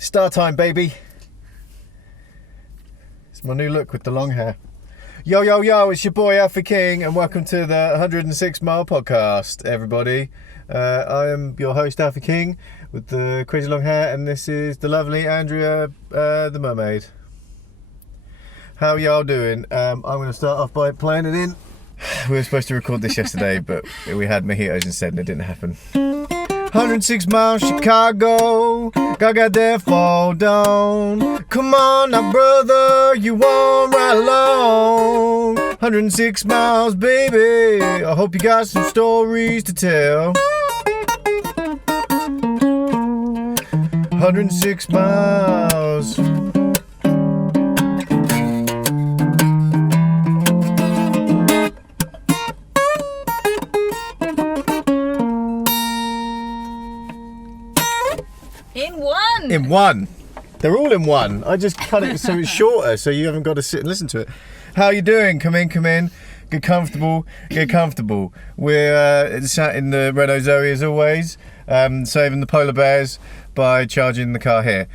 Star time, baby. It's my new look with the long hair. Yo, yo, yo, it's your boy Alfie King, and welcome to the 106 Mile Podcast, everybody. I am your host, Alfie King, with the crazy long hair, and this is the lovely Andrea, the mermaid. How y'all doing? I'm going to start off by playing it in. We were supposed to record this yesterday, but we had mojitos instead, and it didn't happen. 106 miles, Chicago, got there, fall down. Come on now, brother, you won't ride alone. 106 miles, baby, I hope you got some stories to tell. 106 miles. In one. They're all in one. I just cut it so it's shorter, so you haven't got to sit and listen to it. How you doing? Come in. Get comfortable. We're sat in the Renault Zoe as always, saving the polar bears by charging the car here.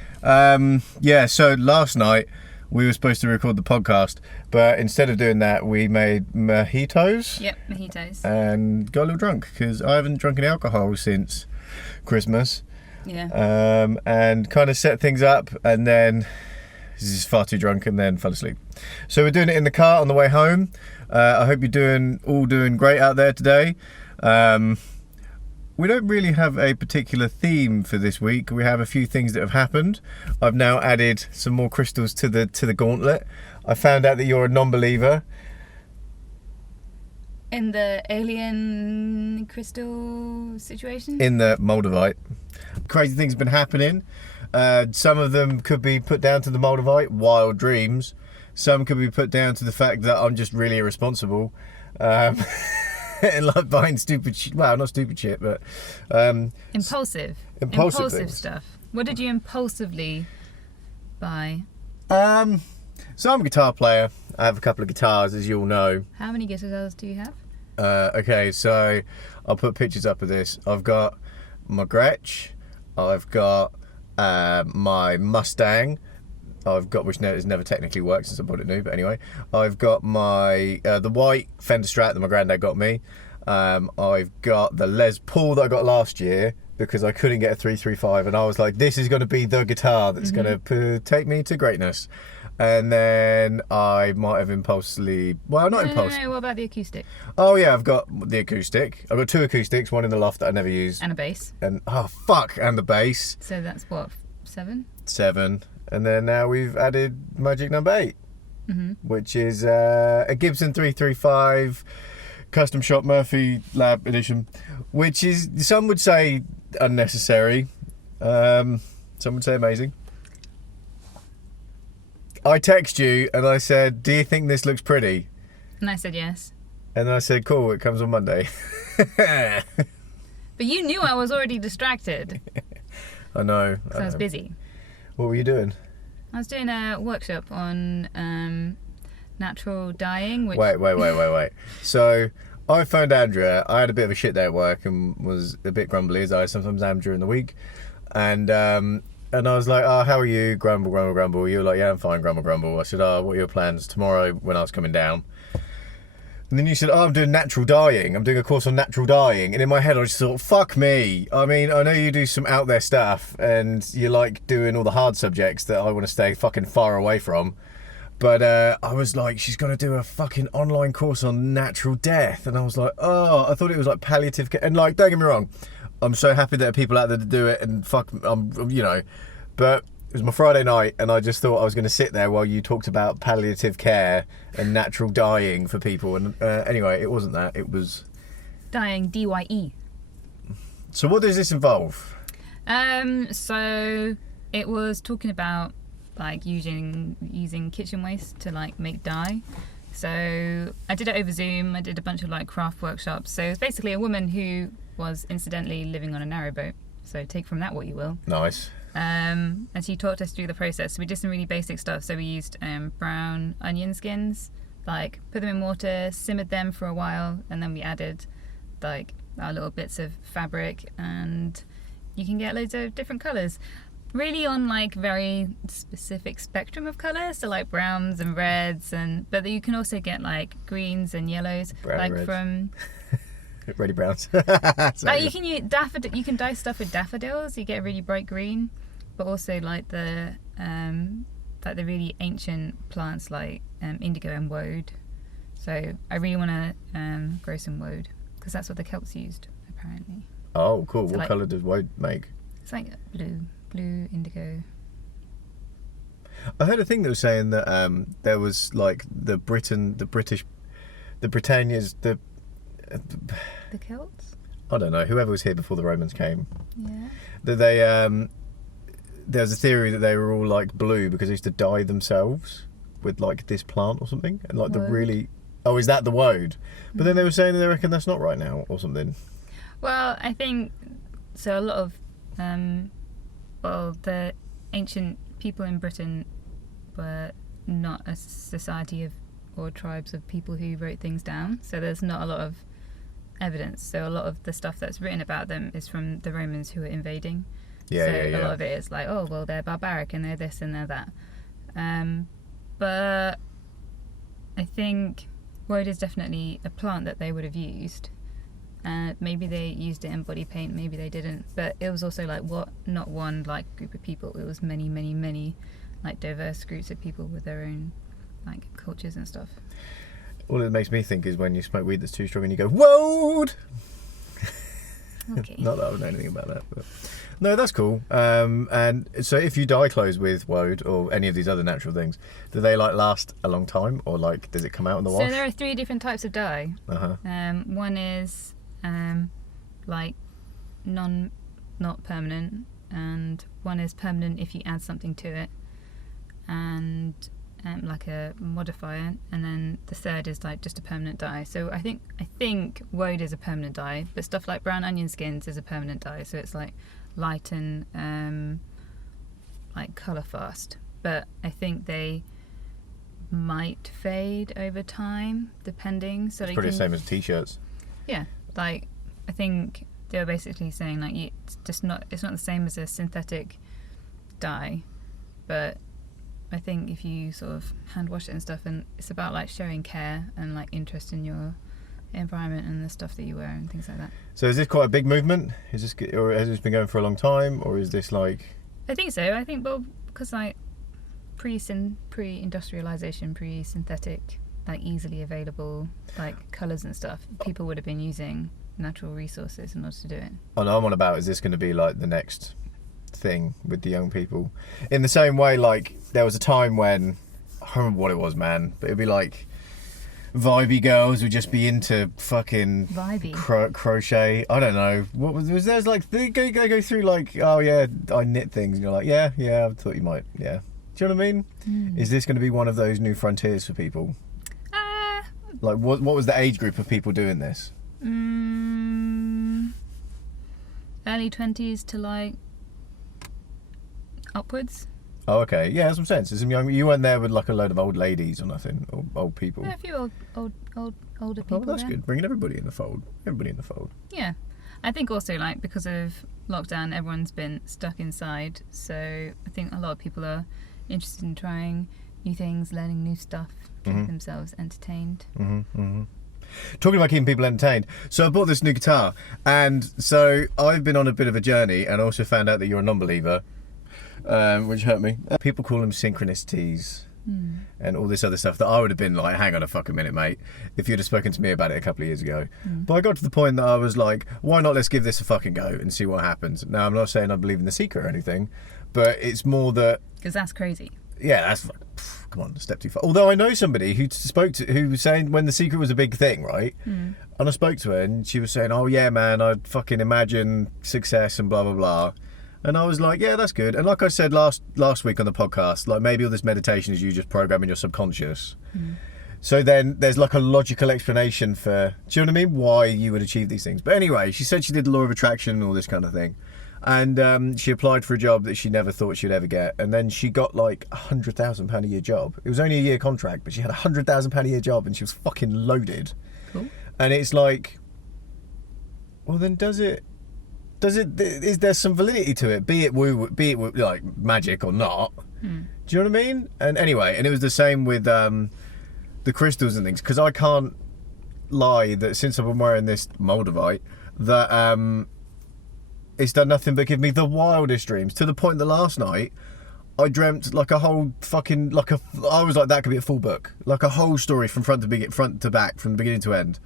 So last night we were supposed to record the podcast, but instead of doing that, we made mojitos. Yep, mojitos. And got a little drunk, because I haven't drunk any alcohol since Christmas. Yeah. And kind of set things up, and then he's far too drunk and then fell asleep. So we're doing it in the car on the way home. I hope you're all doing great out there today. We don't really have a particular theme for this week. We have a few things that have happened. I've now added some more crystals to the gauntlet. I found out that you're a non-believer. In the alien crystal situation? In the Moldavite. Crazy things have been happening. Some of them could be put down to the Moldavite, wild dreams. Some could be put down to the fact that I'm just really irresponsible. And like buying stupid shit. Well, not stupid shit, but... Impulsive stuff. What did you impulsively buy? So I'm a guitar player. I have a couple of guitars, as you all know. How many guitars do you have? Okay, so I'll put pictures up of this. I've got my Gretsch. I've got my Mustang. I've got, which has never technically worked since I bought it new, but anyway. I've got my the white Fender Strat that my granddad got me. I've got the Les Paul that I got last year because I couldn't get a 335, and I was like, this is going to be the guitar that's going to take me to greatness. And then I might have impulsively... Well, not impulsively. No, what about the acoustic? Oh, yeah, I've got the acoustic. I've got two acoustics, one in the loft that I never use. And a bass. And, and the bass. So that's what, 7? 7. And then now we've added magic number 8, which is a Gibson 335 custom shop Murphy Lab edition, which is, some would say, unnecessary. Some would say amazing. I text you and I said, do you think this looks pretty? And I said yes. And then I said, cool, it comes on Monday. But you knew I was already distracted. I know. Because I was busy. What were you doing? I was doing a workshop on natural dyeing. Which... Wait. So I phoned Andrea. I had a bit of a shit day at work and was a bit grumbly, as I sometimes am during the week. And I was like, oh, how are you? Grumble. You were like, yeah, I'm fine, grumble. I said, oh, what are your plans tomorrow when I was coming down? And then you said, oh, I'm doing natural dyeing. I'm doing a course on natural dyeing. And in my head, I just thought, fuck me. I mean, I know you do some out there stuff and you like doing all the hard subjects that I want to stay fucking far away from. But I was like, she's going to do a fucking online course on natural death. And I was like, oh, I thought it was like palliative care. And like, don't get me wrong, I'm so happy there are people out there to do it, and fuck, you know, but it was my Friday night, and I just thought I was going to sit there while you talked about palliative care and natural dyeing for people, and anyway, it wasn't that, it was... Dyeing, D-Y-E. So what does this involve? So it was talking about, like, using kitchen waste to, like, make dye. So I did it over Zoom. I did a bunch of, like, craft workshops. So it's basically a woman who was incidentally living on a narrowboat. So take from that what you will. Nice. And she taught us through the process. So we did some really basic stuff. So we used brown onion skins, like put them in water, simmered them for a while, and then we added like our little bits of fabric, and you can get loads of different colours. really on like very specific spectrum of colours, so like browns and reds, but you can also get like greens and yellows, Brown like and reds. from. Reddy browns. Like you can use you can dye stuff with daffodils. You get a really bright green, but also like the really ancient plants like indigo and woad. So I really want to grow some woad because that's what the Celts used apparently. Oh, cool. So What like- colour does woad make? It's like blue, indigo. I heard a thing that was saying that there was like the Britannia's, The Celts? I don't know, whoever was here before the Romans came, Yeah. that they there's a theory that they were all like blue because they used to dye themselves with like this plant or something, and like Woad. is that the woad? But then they were saying that they reckon that's not right now or something. Well, I think so. A lot of the ancient people in Britain were not a society of or tribes of people who wrote things down. So there's not a lot of evidence. So a lot of the stuff that's written about them is from the Romans who were invading. Yeah, so yeah. a lot of it is like, oh well, they're barbaric and they're this and they're that. But I think woad is definitely a plant that they would have used. Maybe they used it in body paint, maybe they didn't. But it was also like not one like group of people. It was many, many, many like diverse groups of people with their own like cultures and stuff. All it makes me think is when you smoke weed that's too strong and you go, woad! Okay. Not that I would know anything about that, but no, that's cool. And so if you dye clothes with woad or any of these other natural things, do they like last a long time, or like does it come out in the wash? So there are 3 different types of dye. Uh-huh. One is like not permanent, and one is permanent if you add something to it, and like a modifier, and then the third is like just a permanent dye. So I think woad is a permanent dye, but stuff like brown onion skins is a permanent dye. So it's like light and like colour fast. But I think they might fade over time depending. So It's probably the same as t-shirts. Yeah, like I think they were basically saying like it's not the same as a synthetic dye, but I think if you sort of hand wash it and stuff, and it's about like showing care and like interest in your environment and the stuff that you wear and things like that. So is this quite a big movement? Or has this been going for a long time, or is this like? I think so. I think because like pre-industrialization, pre-synthetic, like easily available like colours and stuff, people would have been using natural resources in order to do it. Oh no, I'm on about, is this going to be like the next thing with the young people? In the same way, like there was a time when, I don't remember what it was, man, but it'd be like vibey girls would just be into fucking Vibey. crochet. I don't know. What was there's like they go through like, oh yeah, I knit things, and you're like, yeah, I thought you might, yeah. Do you know what I mean? Is this going to be one of those new frontiers for people? Like what was the age group of people doing this? Early 20s to like upwards. Oh, okay. Yeah, that's what I'm saying. So some young, you weren't there with like a load of old ladies or nothing, or old people. There are a few older people. Oh, that's there. good. Bringing everybody in the fold. Yeah, I think also like because of lockdown, everyone's been stuck inside, so I think a lot of people are interested in trying new things, learning new stuff, keeping themselves entertained. Talking about keeping people entertained, so I bought this new guitar, and so I've been on a bit of a journey, and also found out that you're a non-believer, which hurt me. People call them synchronicities and all this other stuff that I would have been like, hang on a fucking minute, mate, if you'd have spoken to me about it a couple of years ago. But I got to the point that I was like, why not, let's give this a fucking go and see what happens. Now, I'm not saying I believe in The Secret or anything, but it's more that, Because that's crazy. yeah, that's like, come on, a step too far. Although I know somebody who was saying when The Secret was a big thing, right? And I spoke to her, and she was saying, oh yeah, man, I'd fucking imagine success and blah blah blah. And I was like, yeah, that's good. And like I said last week on the podcast, like maybe all this meditation is you just programming your subconscious. So then there's like a logical explanation for, do you know what I mean, why you would achieve these things. But anyway, she said she did the law of attraction and all this kind of thing. And she applied for a job that she never thought she'd ever get. And then she got like £100,000 a year job. It was only a year contract, but she had £100,000 a year job and she was fucking loaded. Cool. And it's like, well then does it Is there some validity to it? Be it like magic or not. Do you know what I mean? And anyway, and it was the same with the crystals and things, because I can't lie that since I've been wearing this Moldavite, that it's done nothing but give me the wildest dreams, to the point that last night I dreamt like a whole fucking I was like, that could be a full book, like a whole story from front to back, from beginning to end.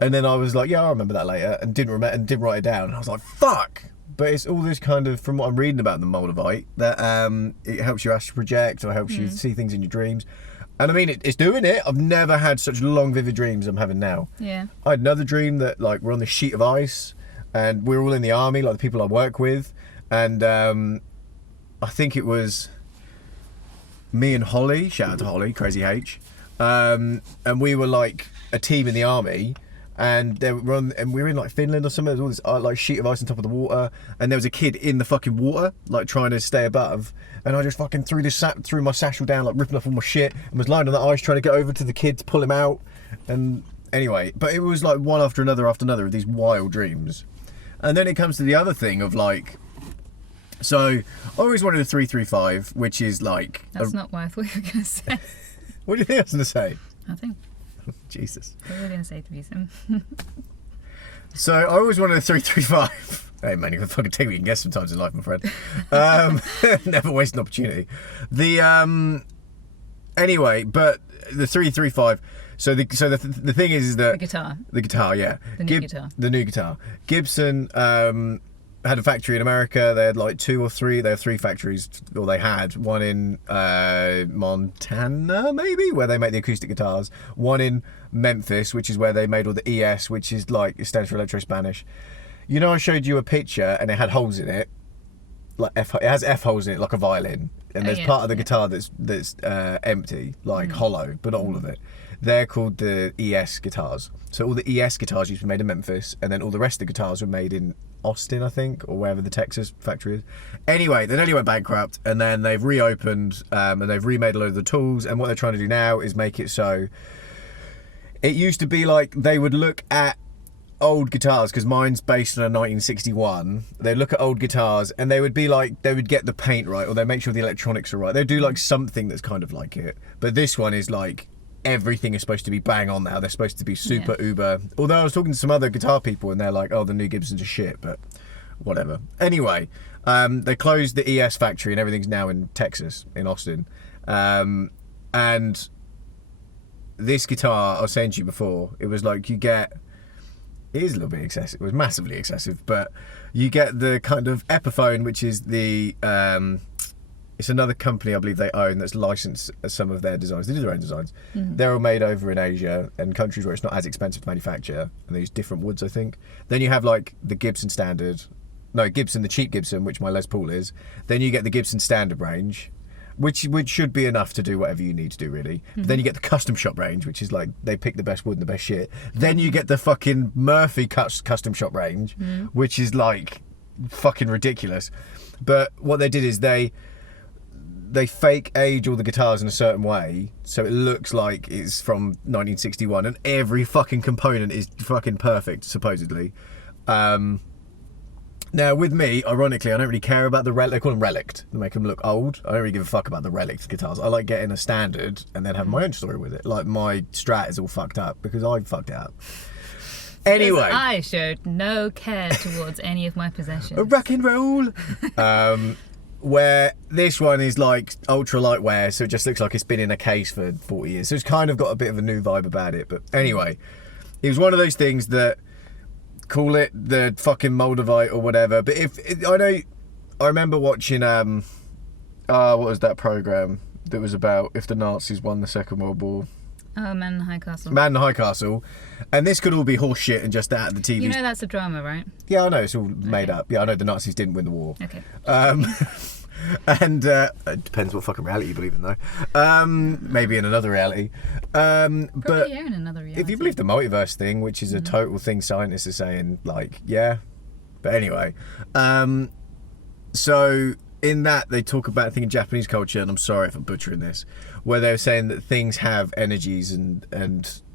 And then I was like, yeah, I'll remember that later, and didn't write it down. And I was like, fuck. But it's all this kind of, from what I'm reading about the Moldavite, that it helps you astral project, or helps you see things in your dreams. And I mean, it's doing it. I've never had such long, vivid dreams as I'm having now. Yeah. I had another dream that, like, we're on this sheet of ice, and we're all in the army, like the people I work with. And I think it was me and Holly, shout out to Holly, Crazy H. And we were like a team in the army. And we were in like Finland or something. There was all this like sheet of ice on top of the water, and there was a kid in the fucking water, like trying to stay above. And I just fucking threw my satchel down, like ripping off all my shit, and was lying on the ice trying to get over to the kid to pull him out. And anyway, but it was like one after another of these wild dreams. And then it comes to the other thing of like, so I always wanted a 335, which is like. That's not what I thought you were gonna say. What do you think I was gonna say? Nothing. Jesus. I was going to say threesome. So I always wanted a 335. Hey man, you can fucking take what you can get sometimes in life, my friend. Never waste an opportunity. Anyway, but the 335. So the thing is that the guitar, yeah, the new guitar. Gibson had a factory in America. They had like they have three factories, or they had one in Montana, maybe, where they make the acoustic guitars. One in Memphis, which is where they made all the ES, which is like, it stands for Electro-Spanish. You know, I showed you a picture and it had holes in it. Like it has F holes in it, like a violin. And there's part of the guitar that's empty, like hollow, but not all of it. They're called the ES guitars. So all the ES guitars used to be made in Memphis, and then all the rest of the guitars were made in Austin, I think, or wherever the Texas factory is. Anyway, they nearly went bankrupt, and then they've reopened, and they've remade a load of the tools, and what they're trying to do now is make it so. It used to be like they would look at old guitars, because mine's based on a 1961. They look at old guitars, and they would be like, they would get the paint right, or they make sure the electronics are right. They'd do like something that's kind of like it. But this one is like, everything is supposed to be bang on now. They're supposed to be super uber. Although I was talking to some other guitar people and they're like, oh, the new Gibsons are shit, but whatever. Anyway, they closed the ES factory and everything's now in Texas, in Austin. And this guitar, I was saying to you before, it was like it is a little bit excessive. It was massively excessive, but you get the kind of Epiphone, which is the it's another company I believe they own that's licensed some of their designs. They do their own designs. They're all made over in Asia and countries where it's not as expensive to manufacture, and they use different woods, I think. Then you have like the Gibson standard, the cheap Gibson, which my Les Paul is. Then you get the Gibson standard range, which should be enough to do whatever you need to do, really. But then you get the custom shop range, which is like they pick the best wood and the best shit. Then you get the fucking Murphy custom shop range, which is like fucking ridiculous. But what they did is they fake age all the guitars in a certain way, so it looks like it's from 1961, and every fucking component is fucking perfect, supposedly. Now, with me, ironically, I don't really care about the they call them relict. They make them look old. I don't really give a fuck about the relict guitars. I like getting a standard and then having my own story with it. Like, my Strat is all fucked up because I fucked it up. Anyway. Because I showed no care towards any of my possessions. Rock and roll! Where this one is like ultra lightweight, so it just looks like it's been in a case for 40 years. So it's kind of got a bit of a new vibe about it. But anyway, it was one of those things that, call it the fucking Moldavite or whatever. But I remember watching what was that program that was about if the Nazis won the Second World War? Oh, Man in the High Castle. Man in the High Castle. And this could all be horse shit and just out of the TV. You know that's a drama, right? Yeah, I know, it's all made up. Yeah, I know the Nazis didn't win the war. Okay. And it depends what fucking reality you believe in, though. Maybe in another reality. But yeah, in another reality. if you believe the multiverse thing, which is a total thing scientists are saying, like, yeah. But anyway, so in that they talk about, I think, in Japanese culture, and I'm sorry if I'm butchering this, where they're saying that things have energies and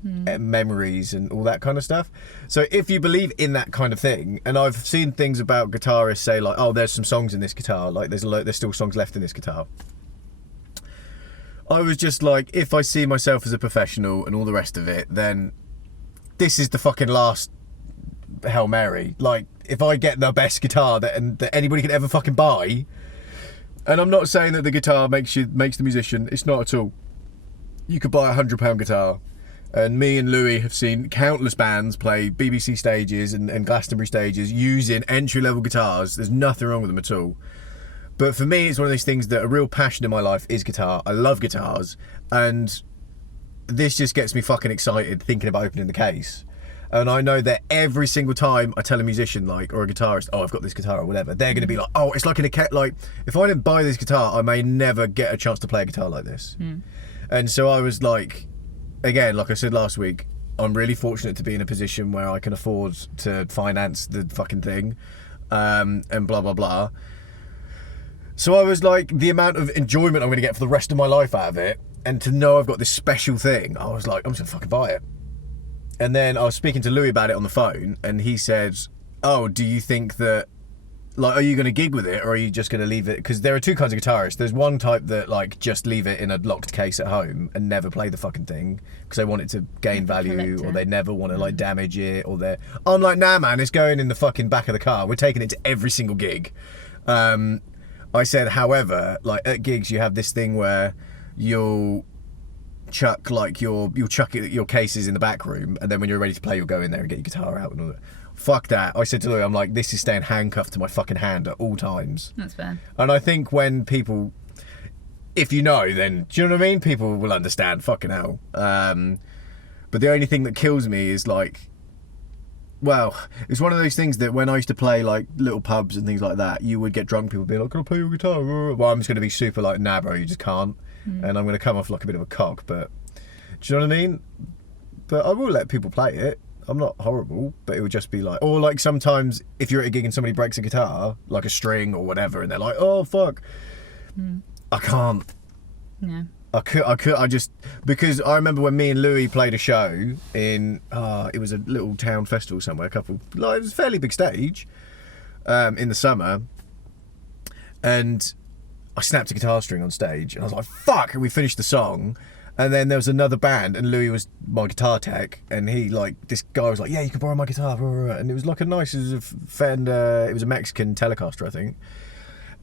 memories and all that kind of stuff. So if you believe in that kind of thing, and I've seen things about guitarists say like, oh, there's some songs in this guitar, like there's still songs left in this guitar. I was just like, if I see myself as a professional and all the rest of it, then this is the fucking last Hail Mary. Like, if I get the best guitar that anybody could ever fucking buy, and I'm not saying that the guitar makes the musician, it's not at all. You could buy a £100 guitar, and me and Louis have seen countless bands play BBC stages and Glastonbury stages using entry-level guitars. There's nothing wrong with them at all. But for me, it's one of those things that a real passion in my life is guitar. I love guitars, and this just gets me fucking excited thinking about opening the case. And I know that every single time I tell a musician, like, or a guitarist, oh, I've got this guitar or whatever, they're going to be like, oh, it's like like, if I didn't buy this guitar, I may never get a chance to play a guitar like this. And so I was like, again, like I said last week, I'm really fortunate to be in a position where I can afford to finance the fucking thing, and blah, blah, blah. So I was like, the amount of enjoyment I'm going to get for the rest of my life out of it, and to know I've got this special thing, I was like, I'm just going to fucking buy it. And then I was speaking to Louis about it on the phone, and he said, oh, do you think that, like, are you going to gig with it, or are you just going to leave it? Because there are two kinds of guitarists. There's one type that, like, just leave it in a locked case at home and never play the fucking thing because they want it to gain value, or they never want to, like, damage it, or they're... I'm like, nah, man, it's going in the fucking back of the car. We're taking it to every single gig. I said, however, like, at gigs you have this thing where you'll chuck your cases in the back room, and then when you're ready to play, you'll go in there and get your guitar out and all that. Fuck that. I said to Louis, I'm like, this is staying handcuffed to my fucking hand at all times. That's fair. And I think when people, if you know, then, do you know what I mean? People will understand, fucking hell. But the only thing that kills me is, like, well, it's one of those things that when I used to play, like, little pubs and things like that, you would get drunk people being like, can I play your guitar? Well, I'm just going to be super like, nah, bro, you just can't. And I'm going to come off like a bit of a cock, but do you know what I mean? But I will let people play it. I'm not horrible, but it would just be like, or like sometimes if you're at a gig and somebody breaks a guitar, like a string or whatever, and they're like, oh, fuck. I can't. Yeah. I just, because I remember when me and Louis played a show in, it was a little town festival somewhere, it was a fairly big stage, in the summer, and I snapped a guitar string on stage, and I was like, fuck, and we finished the song, and then there was another band, and Louis was my guitar tech, and he, like, this guy was like, yeah, you can borrow my guitar, and it was like it was a Fender, it was a Mexican Telecaster, I think,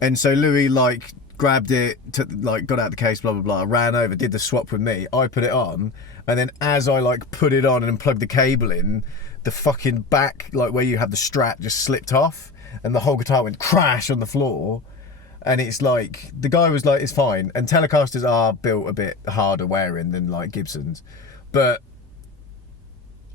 and so Louis, like, grabbed it, got out the case, blah, blah, blah, ran over, did the swap with me, I put it on, and then as I, like, put it on and plugged the cable in, the fucking back, like, where you have the strap just slipped off, and the whole guitar went crash on the floor. And it's like, the guy was like, it's fine. And Telecasters are built a bit harder wearing than, like, Gibsons. But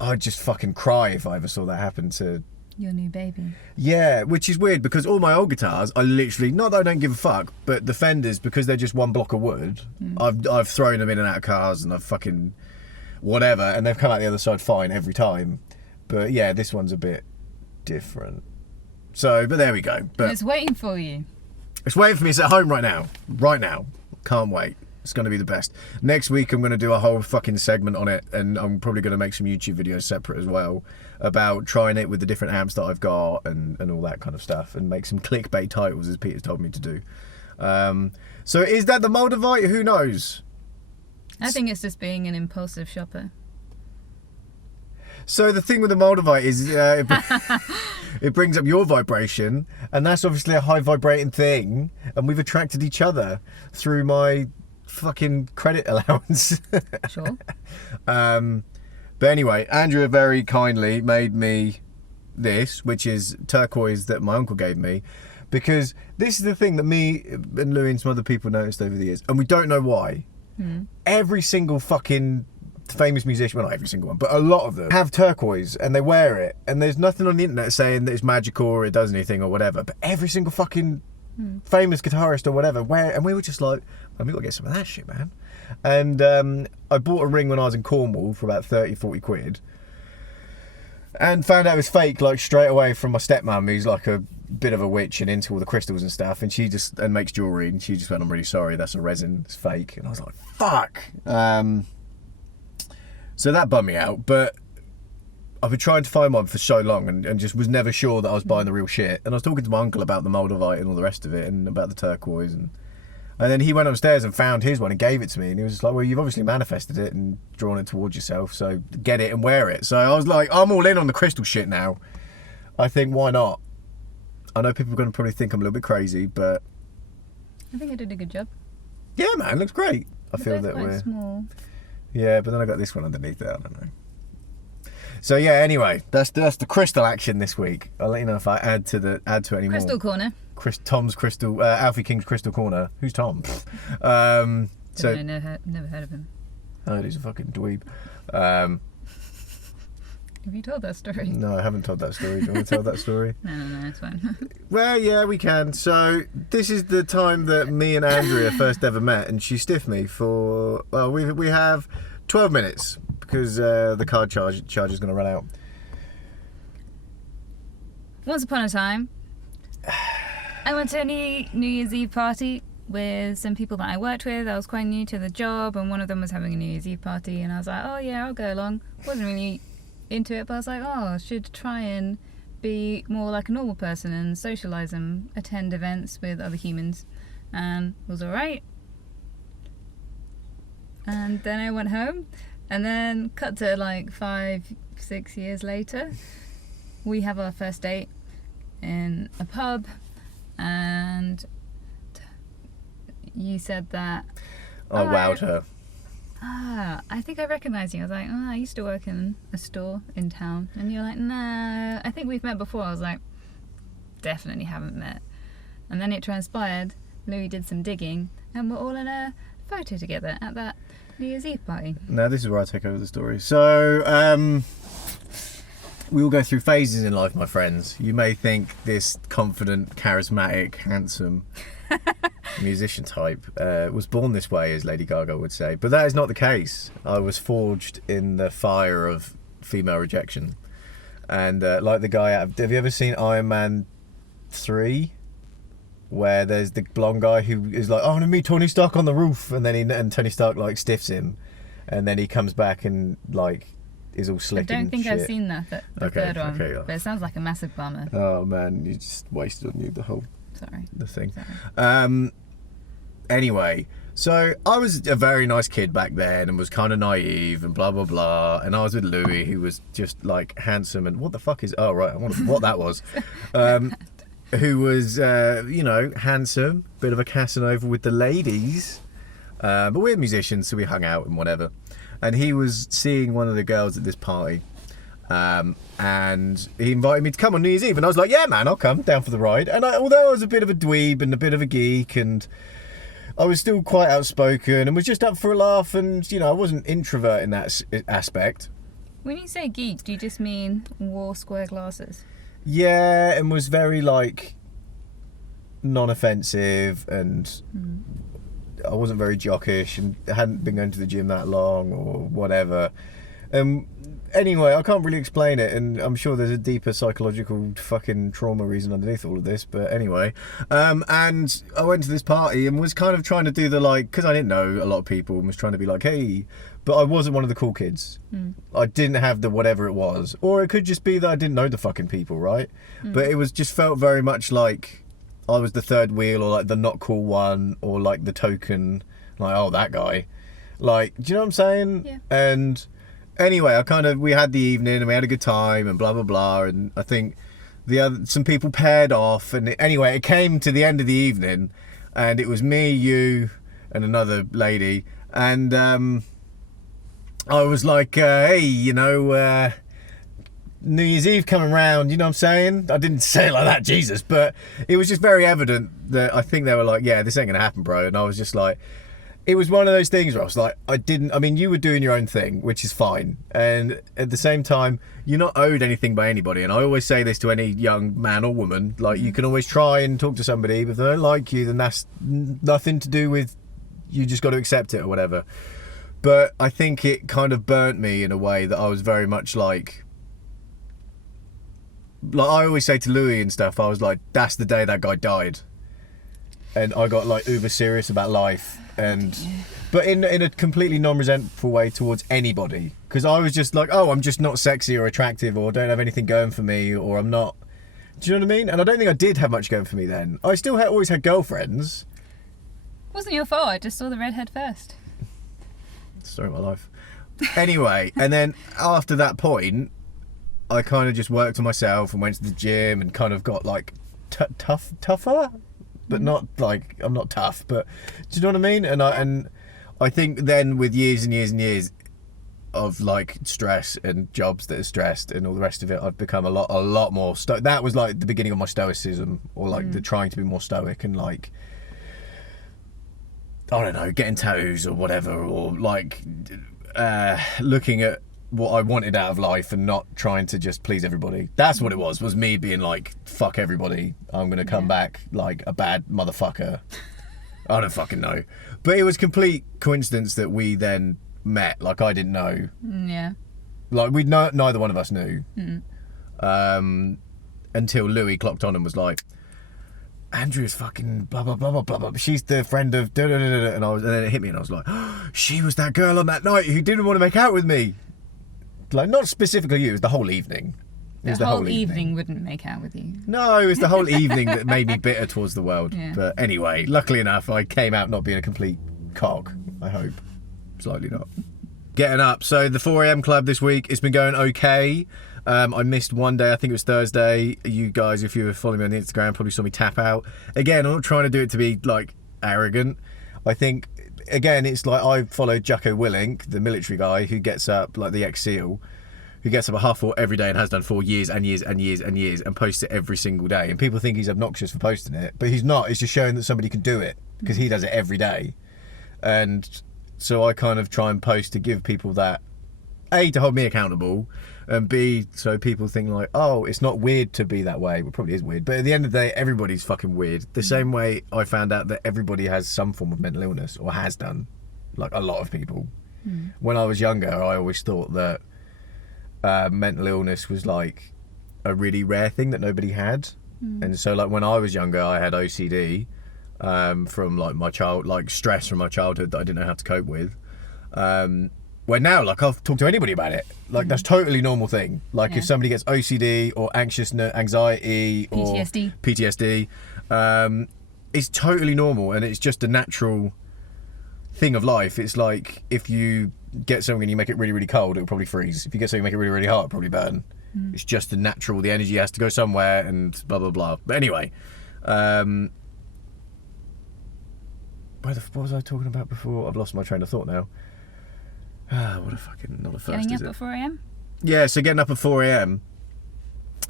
I'd just fucking cry if I ever saw that happen to... Your new baby. Yeah, which is weird because all my old guitars, I literally, not that I don't give a fuck, but the Fenders, because they're just one block of wood, I've thrown them in and out of cars and I've fucking whatever, and they've come out the other side fine every time. But yeah, this one's a bit different. So, but there we go. But It's waiting for you. It's waiting for me. It's at home right now. Right now. Can't wait. It's going to be the best. Next week, I'm going to do a whole fucking segment on it, and I'm probably going to make some YouTube videos separate as well about trying it with the different amps that I've got and all that kind of stuff, and make some clickbait titles, as Peter's told me to do. So is that the Moldavite? Who knows? I think it's just being an impulsive shopper. So the thing with the Moldavite is it brings up your vibration, and that's obviously a high vibrating thing, and we've attracted each other through my fucking credit allowance. Sure. But anyway, Andrea very kindly made me this, which is turquoise that my uncle gave me, because this is the thing that me and Louis and some other people noticed over the years, and we don't know why. Every single fucking famous musician, well, not every single one, but a lot of them have turquoise and they wear it, and there's nothing on the internet saying that it's magical or it does anything or whatever, but every single fucking famous guitarist or whatever wear it, and we were just like, well, we gotta get some of that shit, man. And I bought a ring when I was in Cornwall for about 30-40 quid, And found out it was fake, like, straight away from my stepmum, who's like a bit of a witch and into all the crystals and stuff, and she just makes jewellery, and she just went, I'm really sorry, that's a resin, it's fake. And I was like, fuck. So that bummed me out, but I've been trying to find one for so long and just was never sure that I was buying the real shit. And I was talking to my uncle about the Moldavite and all the rest of it, and about the turquoise, and then he went upstairs and found his one and gave it to me, and he was just like, well, you've obviously manifested it and drawn it towards yourself, so get it and wear it. So I was like, I'm all in on the crystal shit now. I think, why not? I know people are going to probably think I'm a little bit crazy, but I think I did a good job. yeah, man, looks great. I feel that quite we're small. yeah, but then I got this one underneath it. I don't know. So yeah, anyway, that's the crystal action this week. I'll let you know if I add to it anymore. Crystal corner. Tom's crystal, Alfie King's crystal corner. Who's Tom? So Never heard of him. oh, he's a fucking dweeb. Have you told that story? No, I haven't told that story. Do you want to tell that story? No, it's fine. Well, yeah, we can. So this is the time that me and Andrea first ever met, and she stiffed me for. Well, we have 12 minutes because the card charge is going to run out. Once upon a time, I went to a New Year's Eve party with some people that I worked with. I was quite new to the job, and one of them was having a New Year's Eve party, and I was like, oh yeah, I'll go along. Wasn't really into it, but I was like, oh, I should try and be more like a normal person and socialise and attend events with other humans. And it was alright. And then I went home, and then cut to like 5-6 years later, we have our first date in a pub, and you said that I wowed her. I think I recognised you. I was like, I used to work in a store in town. And you're like, no, I think we've met before. I was like, definitely haven't met. And then it transpired, Louis did some digging, and we're all in a photo together at that New Year's Eve party. Now this is where I take over the story. So, we all go through phases in life, my friends. You may think this confident, charismatic, handsome musician type was born this way, as Lady Gaga would say, but that is not the case. I was forged in the fire of female rejection, and like the guy have you ever seen Iron Man 3, where there's the blonde guy who is like, oh, I'm gonna meet Tony Stark on the roof, and then Tony Stark like stiffs him, and then he comes back and like is all slick. I don't think shit. I've seen the third one, but it sounds like a massive bummer. Oh man, you just wasted on you Sorry. the thing. Sorry. Anyway, so I was a very nice kid back then and was kind of naive and blah blah blah, and I was with Louis, who was just like handsome and what the fuck is I wonder what that was. Who was handsome, bit of a Casanova with the ladies, but we're musicians, so we hung out and whatever. And he was seeing one of the girls at this party, and he invited me to come on New Year's Eve, and I was like, yeah man, I'll come down for the ride. And although I was a bit of a dweeb and a bit of a geek, and I was still quite outspoken and was just up for a laugh, and I wasn't introvert in that aspect. When you say geek, do you just mean wore square glasses? Yeah, and was very like non-offensive, and I wasn't very jockish and hadn't been going to the gym that long or whatever. Anyway, I can't really explain it, and I'm sure there's a deeper psychological fucking trauma reason underneath all of this, but anyway. And I went to this party and was kind of trying to do the like, because I didn't know a lot of people, and was trying to be like, hey, but I wasn't one of the cool kids. I didn't have the whatever it was. Or it could just be that I didn't know the fucking people, right? But it was just felt very much like I was the third wheel, or like the not cool one, or like the token, like, oh, that guy. Like, do you know what I'm saying? Yeah. And anyway, we had the evening and we had a good time and blah, blah, blah. And I think some people paired off. And anyway, it came to the end of the evening, and it was me, you, and another lady. And I was like, hey, New Year's Eve coming round, you know what I'm saying? I didn't say it like that, Jesus, but it was just very evident that I think they were like, yeah, this ain't gonna happen, bro. And I was just like, it was one of those things where I was like, you were doing your own thing, which is fine. And at the same time, you're not owed anything by anybody. And I always say this to any young man or woman, like, you can always try and talk to somebody, but if they don't like you, then that's nothing to do with, you just got to accept it or whatever. But I think it kind of burnt me in a way that I was very much like, like I always say to Louis and stuff, I was like, that's the day that guy died. And I got like uber serious about life, but in a completely non-resentful way towards anybody, because I was just like, oh, I'm just not sexy or attractive, or don't have anything going for me, or I'm not. Do you know what I mean? And I don't think I did have much going for me then. I still always had girlfriends. It wasn't your fault. I just saw the redhead first. Story of my life. Anyway, and then after that point, I kind of just worked on myself and went to the gym and kind of got like tougher, but not like I'm not tough. But do you know what I mean? And I think then with years and years and years of like stress and jobs that are stressed and all the rest of it, I've become a lot more that was like the beginning of my stoicism, or like the trying to be more stoic and like, I don't know, getting tattoos or whatever, or like looking at what I wanted out of life and not trying to just please everybody. That's what it was me being like, fuck everybody, I'm gonna come back like a bad motherfucker. I don't fucking know. But it was complete coincidence that we then met. Like, I didn't know. Yeah. Like, neither one of us knew. Until Louis clocked on and was like, Andrea's fucking blah blah blah blah blah blah. She's the friend of da da da da. And then it hit me, and I was like, oh, she was that girl on that night who didn't want to make out with me. Like, not specifically you. It was the whole evening. It was the whole evening wouldn't make out with you. No, it was the whole evening that made me bitter towards the world. Yeah. But anyway, luckily enough, I came out not being a complete cock. I hope. Slightly not. Getting up. So the 4 a.m. club this week, it's been going okay. I missed one day, I think it was Thursday. You guys, if you were following me on Instagram, probably saw me tap out. Again, I'm not trying to do it to be like arrogant. I think, again, it's like I followed Jacko Willink, the military guy who gets up, like the ex-SEAL, who gets up at 4:30 every day and has done for years and years and years and years and posts it every single day. And people think he's obnoxious for posting it, but he's not. It's just showing that somebody can do it, because he does it every day. And so I kind of try and post to give people that, A, to hold me accountable, and B, so people think like, oh, it's not weird to be that way. Well, it probably is weird, but at the end of the day, everybody's fucking weird. The same way I found out that everybody has some form of mental illness, or has done, like a lot of people. When I was younger, I always thought that mental illness was like a really rare thing that nobody had. And so like when I was younger, I had OCD from like stress from my childhood that I didn't know how to cope with. Where now, like, I'll talk to anybody about it. Like, that's totally normal thing. Like, if somebody gets OCD or anxiety or PTSD, it's totally normal, and it's just a natural thing of life. It's like if you get something and you make it really, really cold, it'll probably freeze. If you get something and make it really, really hot, it'll probably burn. It's just the natural. The energy has to go somewhere, and blah blah blah. But anyway, what was I talking about before? I've lost my train of thought now. What a fucking not a first. Getting up at 4 a.m. Yeah, so getting up at 4 a.m.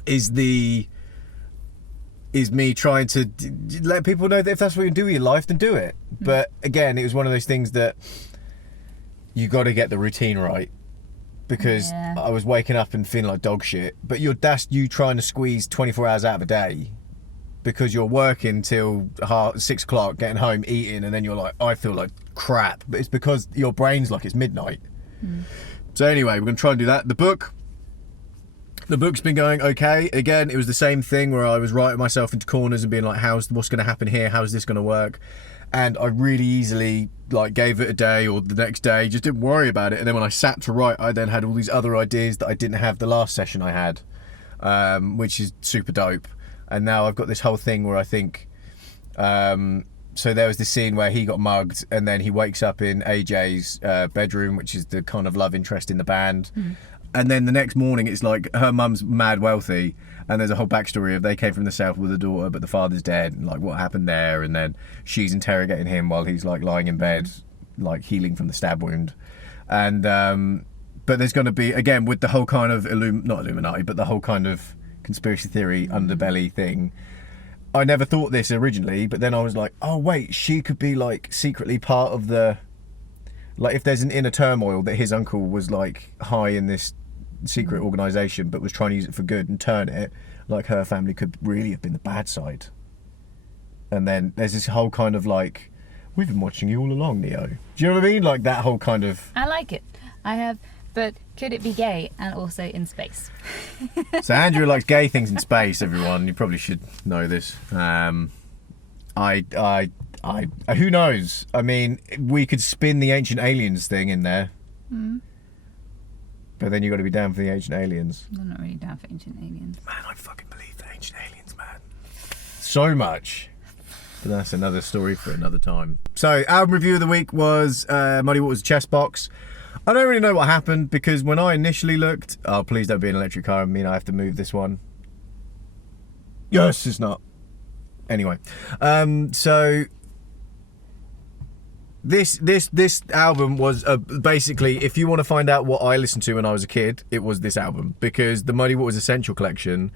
is me trying to let people know that if that's what you do with your life, then do it. But again, it was one of those things that you got to get the routine right, because I was waking up and feeling like dog shit. But that's you trying to squeeze 24 hours out of a day, because you're working till 6 o'clock, getting home, eating, and then you're like, I feel like crap. But it's because your brain's like it's midnight. So anyway, we're going to try and do that. The book's been going okay. Again, it was the same thing where I was writing myself into corners and being like, what's going to happen here? How's this going to work? And I really easily like gave it a day or the next day, just didn't worry about it. And then when I sat to write, I then had all these other ideas that I didn't have the last session I had, which is super dope. And now I've got this whole thing where I think, so there was this scene where he got mugged, and then he wakes up in AJ's bedroom, which is the kind of love interest in the band. And then the next morning, it's like her mum's mad wealthy, and there's a whole backstory of they came from the south with a daughter, but the father's dead, and like what happened there. And then she's interrogating him while he's like lying in bed, like healing from the stab wound. And but there's going to be, again, with the whole kind of not Illuminati, but the whole kind of conspiracy theory underbelly thing. I never thought this originally, but then I was like, oh wait, she could be like secretly part of the, like if there's an inner turmoil that his uncle was like high in this secret organisation but was trying to use it for good and turn it, like her family could really have been the bad side. And then there's this whole kind of like, we've been watching you all along, Neo. Do you know what I mean? Like that whole kind of... I like it. I have But could it be gay and also in space? So Andrea likes gay things in space. Everyone, you probably should know this. Who knows? I mean, we could spin the ancient aliens thing in there. But then you got to be down for the ancient aliens. I'm not really down for ancient aliens. Man, I fucking believe the ancient aliens, man. So much. But that's another story for another time. So, album review of the week was Muddy Waters' Chest Box. I don't really know what happened because when I initially looked... Oh, please don't be an electric car. I mean, I have to move this one. Yes, it's not. Anyway. So... This album was basically, if you want to find out what I listened to when I was a kid, it was this album, because the Muddy Waters Essential Collection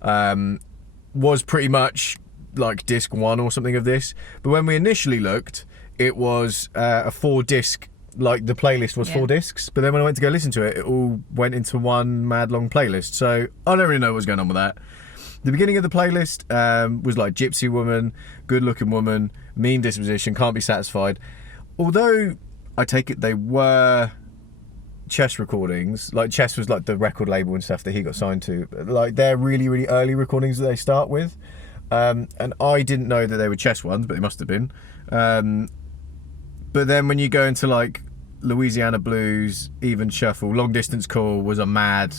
was pretty much like disc 1 or something of this. But when we initially looked, it was a 4-disc, like the playlist was 4 discs. But then when I went to go listen to it, it all went into one mad long playlist. So I don't really know what's going on with that. The beginning of the playlist was like Gypsy Woman, Good Looking Woman, Mean Disposition, Can't Be Satisfied. Although I take it they were Chess recordings, like Chess was like the record label and stuff that he got signed to, like they're really, really early recordings that they start with. And I didn't know that they were Chess ones, but they must have been. But then when you go into like Louisiana Blues, Even Shuffle, Long Distance Call was a mad...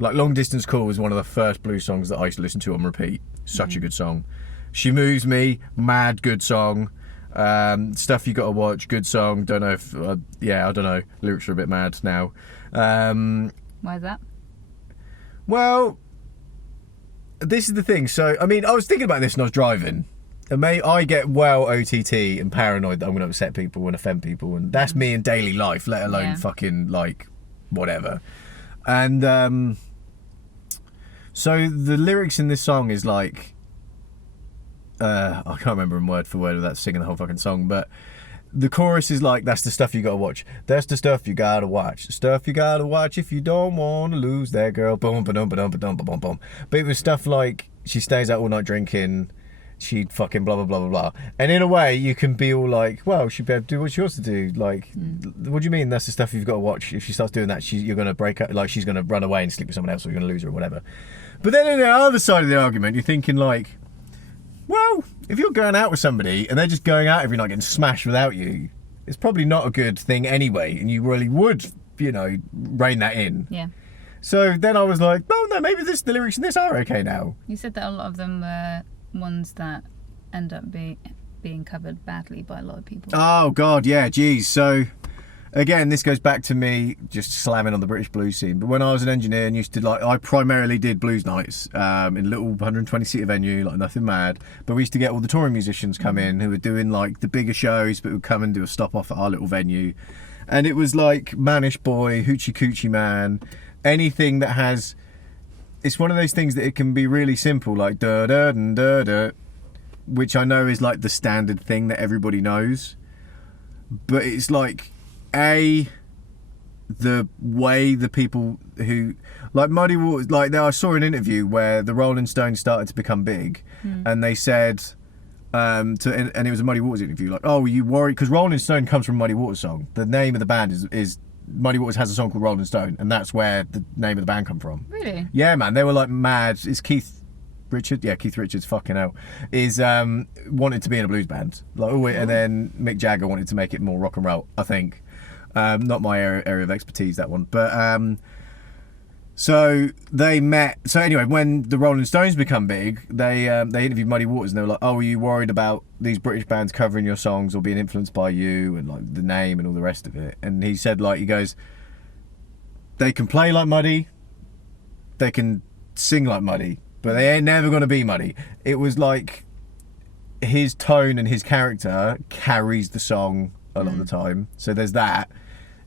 Like Long Distance Call was one of the first blues songs that I used to listen to on repeat. Such a good song. She Moves Me, mad good song. Stuff You Gotta Watch, good song. Don't know if I don't know, lyrics are a bit mad now. Why is that? Well, this is the thing. So I mean, I was thinking about this when I was driving, and I get well OTT and paranoid that I'm going to upset people and offend people, and that's me in daily life, let alone fucking like whatever. And so the lyrics in this song is like, I can't remember them word for word without singing the whole fucking song, but the chorus is like, that's the stuff you gotta watch. That's the stuff you gotta watch. The stuff you gotta watch if you don't want to lose that girl. Boom, ba-dum, ba-dum, ba-dum, ba-bum, bum. But it was stuff like, she stays out all night drinking, she fucking blah, blah, blah, blah, blah. And in a way, you can be all like, well, she'd be able to do what she wants to do. Like, what do you mean that's the stuff you've got to watch? If she starts doing that, you're going to break up, like she's going to run away and sleep with someone else, or you're going to lose her or whatever. But then on the other side of the argument, you're thinking like, well, if you're going out with somebody and they're just going out every night getting smashed without you, it's probably not a good thing anyway, and you really would, rein that in. Yeah. So then I was like, oh no, maybe the lyrics in this are okay now. You said that a lot of them were ones that end up being covered badly by a lot of people. Oh God, yeah, geez. So again, this goes back to me just slamming on the British blues scene. But when I was an engineer and used to I primarily did blues nights in a little 120-seater venue, like nothing mad. But we used to get all the touring musicians come in who were doing like the bigger shows, but would come and do a stop off at our little venue. And it was like Manish Boy, Hoochie Coochie Man, anything that has... It's one of those things that it can be really simple, like da da da da da, which I know is like the standard thing that everybody knows. But it's like... the way the people who like Muddy Waters, like I saw an interview where the Rolling Stones started to become big, and they said and it was a Muddy Waters interview, like, oh, were you worried because Rolling Stone comes from a Muddy Waters song. The name of the band is Muddy Waters has a song called Rolling Stone, and that's where the name of the band come from. Really? Yeah, man, they were like mad. It's Keith Richards, fucking hell, is wanted to be in a blues band, like, and then Mick Jagger wanted to make it more rock and roll, I think. Not my area of expertise, that one. But so they met. So anyway, when the Rolling Stones become big, they interviewed Muddy Waters, and they were like, "Oh, are you worried about these British bands covering your songs or being influenced by you and like the name and all the rest of it?" And he said, like, he goes, "They can play like Muddy, they can sing like Muddy, but they ain't never gonna be Muddy." It was like his tone and his character carries the song a lot of the time. So there's that.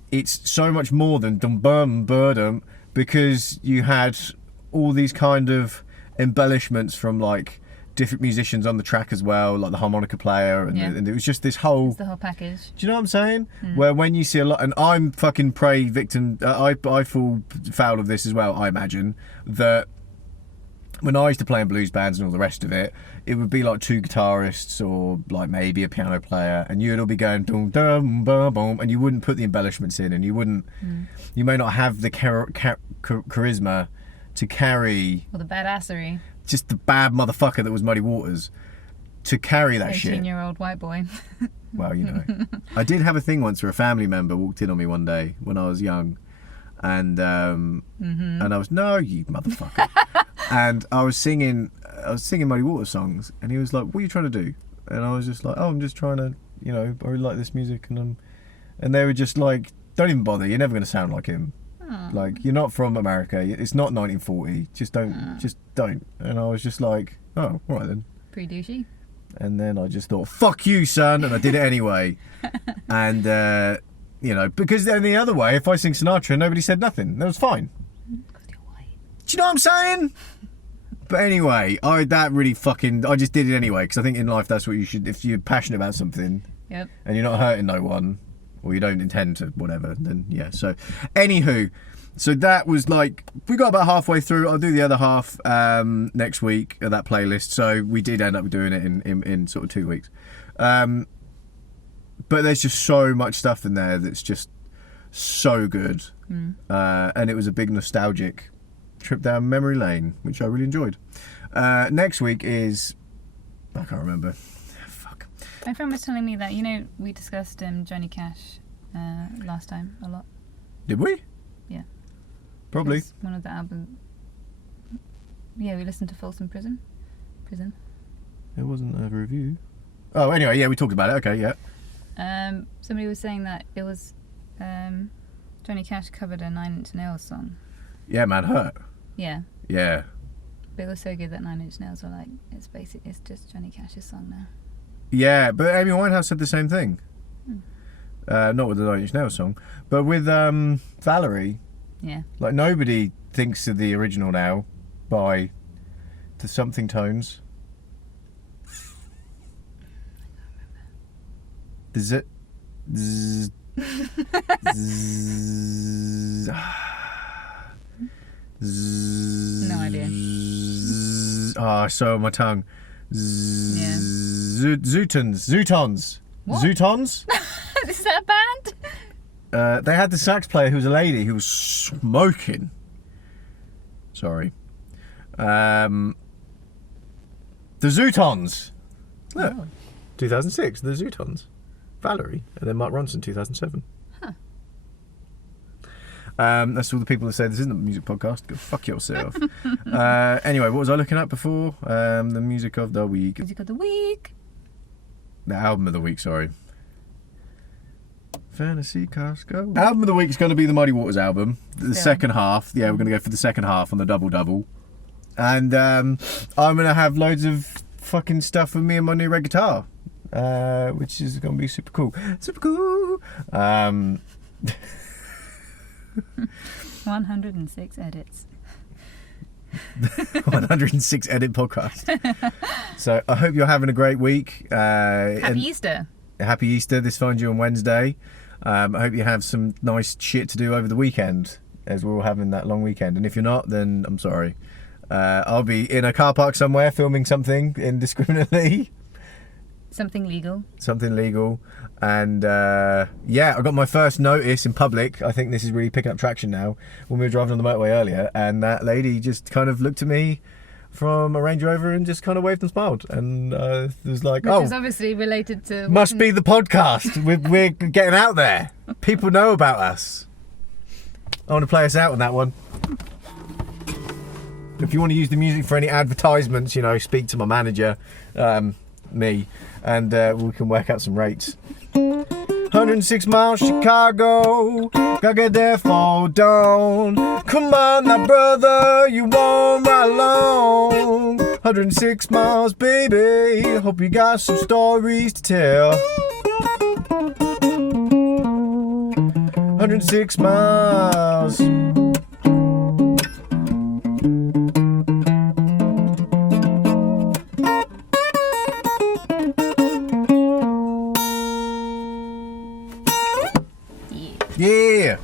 It's so much more than dum bum burdum, because you had all these kind of embellishments from like different musicians on the track as well, like the harmonica player, and it was just this whole... It's the whole package. Do you know what I'm saying? Where when you see a lot, and I'm fucking victim, I fall foul of this as well, I imagine, that when I used to play in blues bands and all the rest of it, it would be like 2 guitarists or like maybe a piano player, and you'd all be going dum dum bum bum, and you wouldn't put the embellishments in, and you wouldn't, you may not have the charisma to carry, Or the badassery. just the bad motherfucker that was Muddy Waters, to carry that shit. 18-year-old white boy. Well, you know, I did have a thing once where a family member walked in on me one day when I was young, and and I was, no, you motherfucker. And I was singing Muddy Waters songs, and he was like, what are you trying to do? And I was just like, oh, I'm just trying to, you know, I really like this music, and they were just like, don't even bother, you're never going to sound like him. Like, you're not from America, it's not 1940, just don't. And I was just like, oh, all right then. Pretty douchey. And then I just thought, fuck you, son, and I did it anyway. And, you know, because then the other way, if I sing Sinatra, nobody said nothing. That was fine. Because you're white. Do you know what I'm saying? But anyway, I just did it anyway, because I think in life that's what you should, if you're passionate about something, Yep. and you're not hurting no one, or you don't intend to, whatever, then yeah. So, anywho, so that was like, we got about halfway through. I'll do the other half next week of that playlist. So we did end up doing it in sort of 2 weeks. But there's just so much stuff in there that's just so good. And it was a big nostalgic trip down memory lane, which I really enjoyed. Next week is, I can't remember. Fuck. My friend was telling me that, you know, we discussed Johnny Cash last time a lot. Did we? Yeah. Probably. It's one of the albums. Yeah, we listened to Folsom Prison. It wasn't a review. Oh, anyway, yeah, we talked about it. Okay, yeah. Somebody was saying that it was Johnny Cash covered a 9 Inch Nails song. Yeah, man, Hurt. Yeah. Yeah. But it was so good that 9 Inch Nails were like, it's just Johnny Cash's song now. Yeah, but Amy Winehouse said the same thing. Not with the 9 Inch Nails song, but with Valerie. Yeah. Like, nobody thinks of the original now by the something tones. The z. No idea. Ah, so on my tongue. Yeah. Zootons. What? Zootons? Is that a band? They had the sax player who was a lady who was smoking. Sorry. The Zootons. Look. Oh. 2006, the Zootons. Valerie. And then Mark Ronson, 2007. Huh. That's all the people that say this isn't a music podcast. Go fuck yourself. Anyway, what was I looking at before? The music of the week. Music of the week. The album of the week, sorry. Fantasy Costco. Album of the week is going to be the Muddy Waters album. The second half. Yeah, we're going to go for the second half on the double. And I'm going to have loads of fucking stuff with me and my new red guitar. Which is going to be super cool. Super cool. 106 edits. 106 edit podcast. So I hope you're having a great week. Happy Easter. Happy Easter. This finds you on Wednesday. I hope you have some nice shit to do over the weekend, as we're all having that long weekend. And if you're not, then I'm sorry. I'll be in a car park somewhere filming something indiscriminately. Something legal. And yeah, I got my first notice in public. I think this is really picking up traction now. When we were driving on the motorway earlier, and that lady just kind of looked at me from a Range Rover and just kind of waved and smiled, and it was like, Which is obviously related to... must be the podcast. We're getting out there. People know about us. I want to play us out on that one. If you want to use the music for any advertisements, you know, speak to my manager, me, and we can work out some rates. 106 miles Chicago, gotta get there, fall down. Come on now, brother, you won't ride along. 106 miles, baby, hope you got some stories to tell. 106 miles. Yeah.